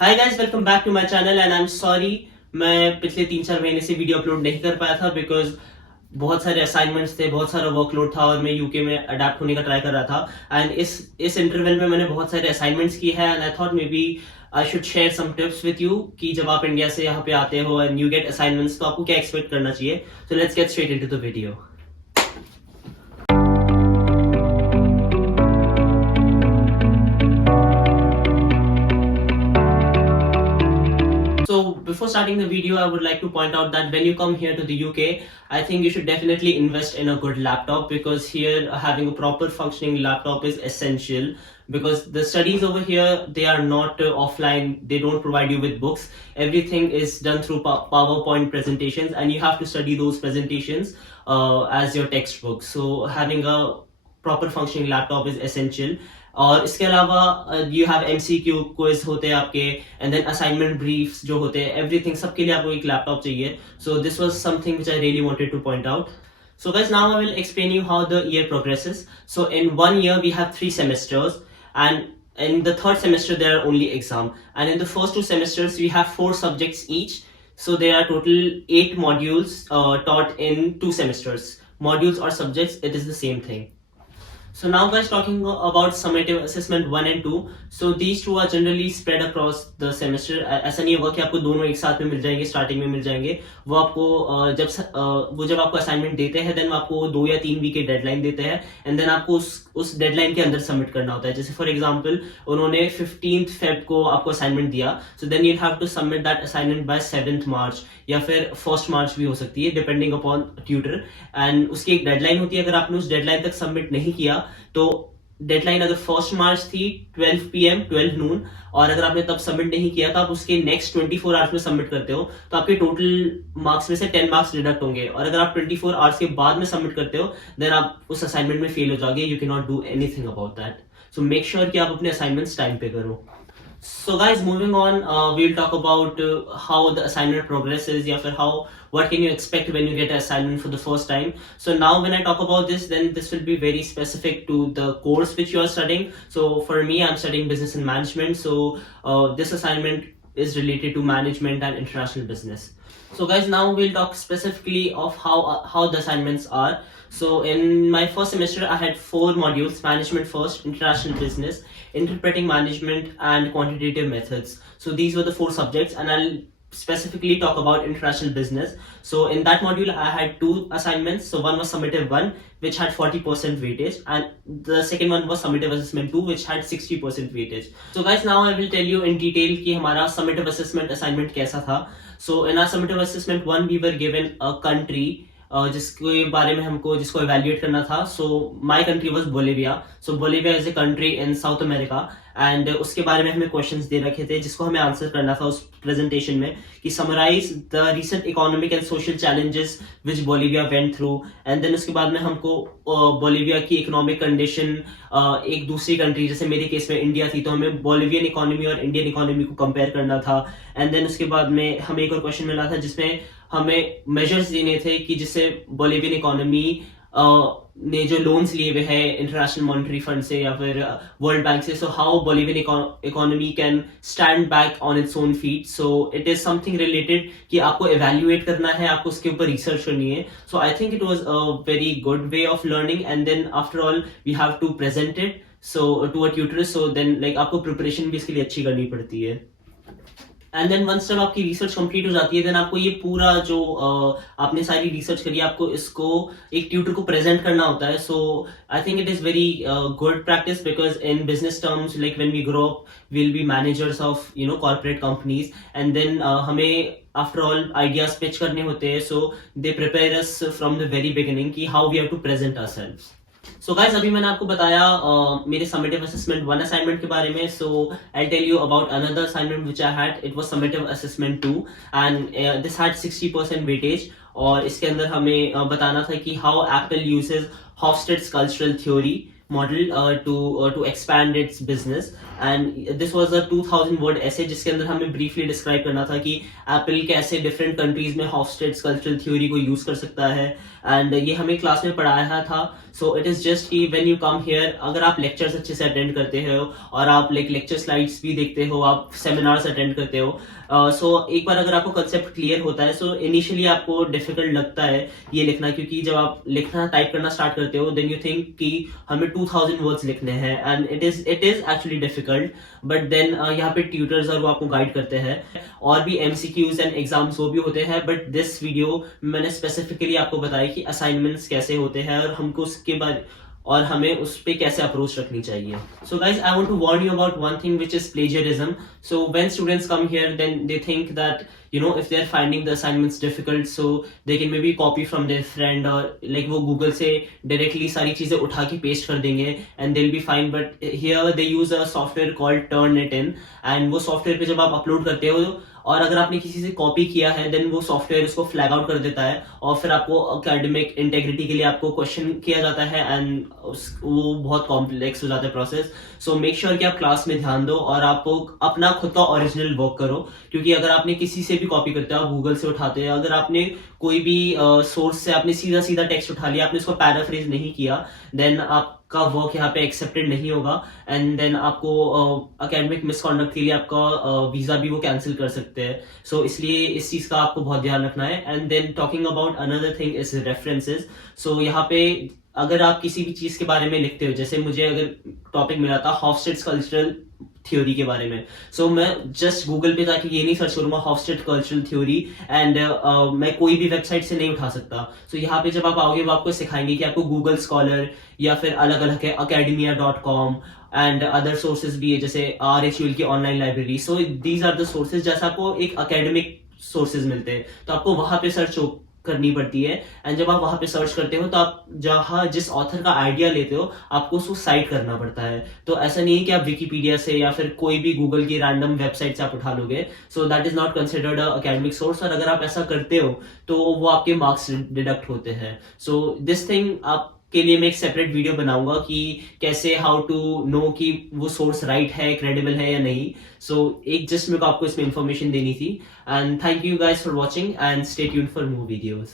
Hi guys, welcome back to my channel and I am sorry मैं पिछले 3-4 महीने से वीडियो अपलोड नहीं कर पाया था बिकॉज बहुत सारे असाइनमेंट्स थे, बहुत सारा वर्कलोड था और मैं यूके में अडेप्ट होने का ट्राई कर रहा था। एंड इस इंटरवल में मैंने बहुत सारे असाइनमेंट्स किए हैं and I thought maybe I should share some tips with you कि जब आप इंडिया से यहाँ पे आते हो एंड यू गेट असाइनमेंट्स तो आपको क्या एक्सपेक्ट करना चाहिए। So let's get straight into the video. So before starting the video, I would like to point out that when you come here to the UK, I think you should definitely invest in a good laptop because here having a proper functioning laptop is essential because the studies over here, they are not offline. They don't provide you with books. Everything is done through PowerPoint presentations and you have to study those presentations as your textbook. So having a proper functioning laptop is essential. और इसके अलावा you have MCQ quiz होते हैं आपके and then assignment briefs जो होते हैं, everything सबके लिए आपको एक लैपटॉप चाहिए। So this was something which I really wanted two point out. So guys, now I will explain you how the year progresses. So in 1 year we have 3 semesters and in the third semester there are only exam, and in the first 2 semesters we have 4 subjects each. So there are total 8 modules taught in 2 semesters. Modules or subjects, it is the same thing. So now guys, talking about summative assessment 1 and 2. So these two are generally spread across the semester. ऐसा नहीं होगा कि आपको दोनों एक साथ में मिल जाएंगे, स्टार्टिंग में मिल जाएंगे। वो आपको जब आपको असाइनमेंट देते हैं देन आपको 2 या 3 वीक की डेडलाइन देते हैं एंड देन आपको उस डेडलाइन के अंदर सबमिट करना होता है। जैसे फॉर एग्जांपल उन्होंने 15th Feb को आपको असाइनमेंट दिया, so then you have to submit that assignment by 7th March या फिर 1st March भी हो सकती है डिपेंडिंग अपॉन ट्यूटर। एंड उसकी एक डेडलाइन होती है, अगर आपने उस डेडलाइन तक सबमिट नहीं किया तो डेडलाइन अगर 1st March थी 12 PM 12 नून और अगर आपने तब सबमिट नहीं किया तो आप उसके नेक्स्ट 24 आवर्स में सबमिट करते हो तो आपके टोटल मार्क्स में से 10 मार्क्स डिडक्ट होंगे। और अगर आप 24 आवर्स के बाद में सबमिट करते हो देन आप उस असाइनमेंट में फेल हो जाओगे। You can not do anything about that. So make sure कि आप अपने असाइनमेंट्स टाइम पे करो। So guys, moving on, we'll talk about how the assignment progresses, yeah, for how what can you expect when you get an assignment for the first time. So now when I talk about this, then this will be very specific to the course which you are studying. So for me, I'm studying business and management. So this assignment is related to management and international business. So guys, now we'll talk specifically of how the assignments are. So in my first semester, I had 4 modules: management first, international business, interpreting management, and quantitative methods. So these were the 4 subjects, and I'll specifically talk about international business. So in that module, I had 2 assignments. So one was summative 1, which had 40% weightage, and the second one was summative assessment 2, which had 60% weightage. So guys, now I will tell you in detail कि हमारा summative assessment assignment कैसा था. So in our summative assessment 1, we were given a country जिसके बारे में हमको जिसको evaluate करना था। So my country was Bolivia. So Bolivia is a country in South America and उसके बारे में हमें क्वेश्चंस दे रखे थे जिसको हमें आंसर करना था उस प्रेजेंटेशन में कि summarize the recent economic and social challenges which Bolivia went through. And then उसके बाद में हमको बोलिविया की इकोनॉमिक कंडीशन एक दूसरी कंट्री जैसे मेरे केस में इंडिया थी तो हमें बोलिवियन इकोनॉमी और इंडियन इकोनॉमी को कंपेयर करना था। एंड देन उसके बाद में हमें एक और क्वेश्चन मिला था जिसमें हमें मेजर्स देने थे कि जिससे बोलिवियन इकोनॉमी ने जो लोन्स लिए हुए हैं इंटरनेशनल मॉनेटरी फंड से या फिर वर्ल्ड बैंक से, so how Bolivian economy can stand back on its own feet. So it is something related कि आपको एवेल्युएट करना है, आपको उसके ऊपर रिसर्च करनी है। So I think it was a very good way of learning and then after all we have to present it so to a tutor. So then like आपको प्रिपरेशन भी इसके लिए अच्छी करनी पड़ती है। एंड देन वंस जब आपकी रिसर्च कंप्लीट हो जाती है देन आपको ये पूरा जो आपने सारी रिसर्च करी आपको इसको एक ट्यूटर को प्रेजेंट करना होता है। So I think it is very good practice because in business terms like when we grow up will be managers of corporate companies and then हमें आफ्टर ऑल आइडियाज पिच करने होते हैं। So they prepare us from the very beginning कि how we have to present ourselves. So guys, अभी मैंने आपको बताया मेरे समेटिव असेसमेंट 1 असाइनमेंट के बारे में। So I tell you about another assignment which I had. It was summative assessment 2 and this had 60% weightage और इसके अंदर हमें बताना था कि how Apple uses Hofstede's cultural theory model to expand its business. And this was a 2000 word essay जिसके अंदर हमें briefly describe करना था कि Apple कैसे different countries में Hofstede's cultural theory को use कर सकता है, and ये हमें क्लास में पढ़ाया था. So it is just कि when you come here, अगर आप lectures अच्छे से attend करते हो और आप like lecture slides भी देखते हो, आप seminars attend करते हो, सो एक बार अगर आपको कंसेप्ट क्लियर होता है, सो इनिशियली आपको डिफिकल्ट लगता है ये लिखना, क्योंकि जब आप लिखना टाइप करना स्टार्ट करते हो देन यू थिंक कि हमें 2000 वर्ड्स लिखने हैं, and it is actually difficult. But then यहाँ पे ट्यूटर्स और वो आपको गाइड करते हैं, और भी एमसीक्यूज एंड एग्जाम्स वो भी होते हैं. बट दिस वीडियो मैंने स्पेसिफिकली आपको बताया कि असाइनमेंट्स कैसे होते हैं और हमको उसके बाद और हमें उस पे कैसे अप्रोच रखनी चाहिए. So guys, I want to warn you about one thing which is plagiarism. So when students come here then they think that if they are finding the assignments difficult, so they can maybe copy from their friend, or like वो Google से directly सारी चीजें उठा के paste कर देंगे and they'll be fine. But here they use a software called Turnitin, and वो software पे जब आप upload करते हो और अगर आपने किसी से कॉपी किया है देन वो सॉफ्टवेयर उसको फ्लैग आउट कर देता है, और फिर आपको एकेडमिक इंटेग्रिटी के लिए आपको क्वेश्चन किया जाता है, एंड वो बहुत कॉम्प्लेक्स हो जाता है प्रोसेस. सो मेक श्योर कि आप क्लास में ध्यान दो और आप अपना खुद का ओरिजिनल वर्क करो, क्योंकि अगर आपने किसी से भी कॉपी करते हो, आप गूगल से उठाते हैं, अगर आपने कोई भी सोर्स से आपने सीधा सीधा टेक्स्ट उठा लिया, आपने उसको पैराफ्रेज नहीं किया, देन आपका वर्क यहाँ पे एक्सेप्टेड नहीं होगा, एंड देन आपको एकेडमिक मिसकॉन्डक्ट के लिए आपका वीजा भी वो कैंसिल कर सकते हैं. सो इसलिए इस चीज का आपको बहुत ध्यान रखना है. And then talking about another thing is references. So यहाँ पे अगर आप किसी भी चीज के बारे में लिखते हो, जैसे मुझे अगर टॉपिक मिला था हॉफस्टेड्स कल्चरल थ्योरी के बारे में, सो मैं जस्ट गूगल पे जाके ये नहीं सर्च करूंगा हॉफस्टेड कल्चरल थ्योरी, एंड मैं कोई भी वेबसाइट से नहीं उठा सकता. सो यहाँ पे जब आप आओगे वो आपको सिखाएंगे कि आपको गूगल स्कॉलर या फिर अलग अलग है academia.com एंड अदर सोर्सेज भी है, जैसे RHUL की online library. So these are the sources. जैसे आपको एक एकेडमिक सोर्सेज मिलते हैं तो आपको वहां पे सर्च करनी पड़ती है, एंड जब आप वहां पे सर्च करते हो तो आप जहां जिस ऑथर का आइडिया लेते हो आपको उसको साइट करना पड़ता है. तो ऐसा नहीं है कि आप विकिपीडिया से या फिर कोई भी गूगल की रैंडम वेबसाइट से आप उठा लोगे. So that is not considered a academic source, और अगर आप ऐसा करते हो तो वो आपके मार्क्स डिडक्ट होते हैं. सो दिस थिंग आप के लिए मैं एक सेपरेट वीडियो बनाऊंगा कि कैसे हाउ टू नो कि वो सोर्स राइट है, क्रेडिबल है या नहीं. सो एक जस्ट मेरे को आपको इसमें इंफॉर्मेशन देनी थी. And thank you guys for watching and stay tuned for more videos.